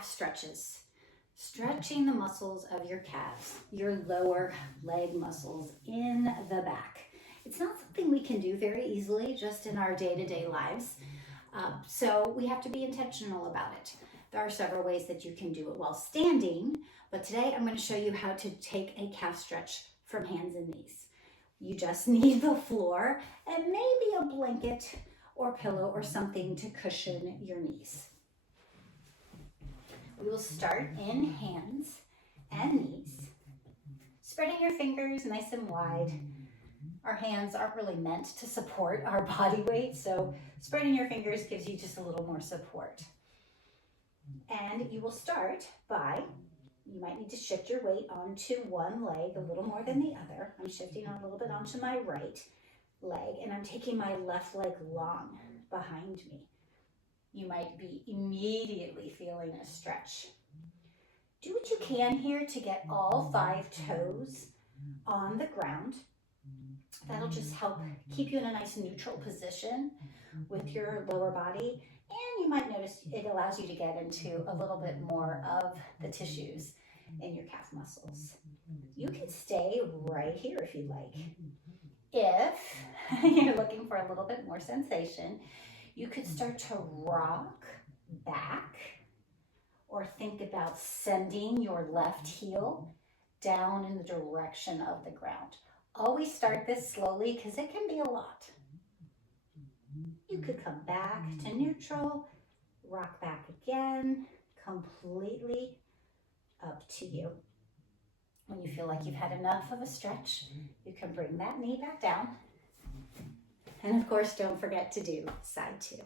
calf stretches. Stretching the muscles of your calves, your lower leg muscles in the back. It's not something we can do very easily just in our day-to-day lives. So we have to be intentional about it. There are several ways that you can do it while standing, but today I'm going to show you how to take a calf stretch from hands and knees. You just need the floor and maybe a blanket or pillow or something to cushion your knees. We will start in hands and knees, spreading your fingers nice and wide. Our hands aren't really meant to support our body weight, so spreading your fingers gives you just a little more support. And you will start by, you might need to shift your weight onto one leg a little more than the other. I'm shifting a little bit onto my right leg, and I'm taking my left leg long behind me. You might be immediately feeling a stretch. Do what you can here to get all 5 toes on the ground. That'll just help keep you in a nice neutral position with your lower body. And you might notice it allows you to get into a little bit more of the tissues in your calf muscles. You can stay right here if you'd like. If you're looking for a little bit more sensation, you could start to rock back or think about sending your left heel down in the direction of the ground. Always start this slowly because it can be a lot. You could come back to neutral, rock back again, completely up to you. When you feel like you've had enough of a stretch, you can bring that knee back down. And of course, don't forget to do side 2.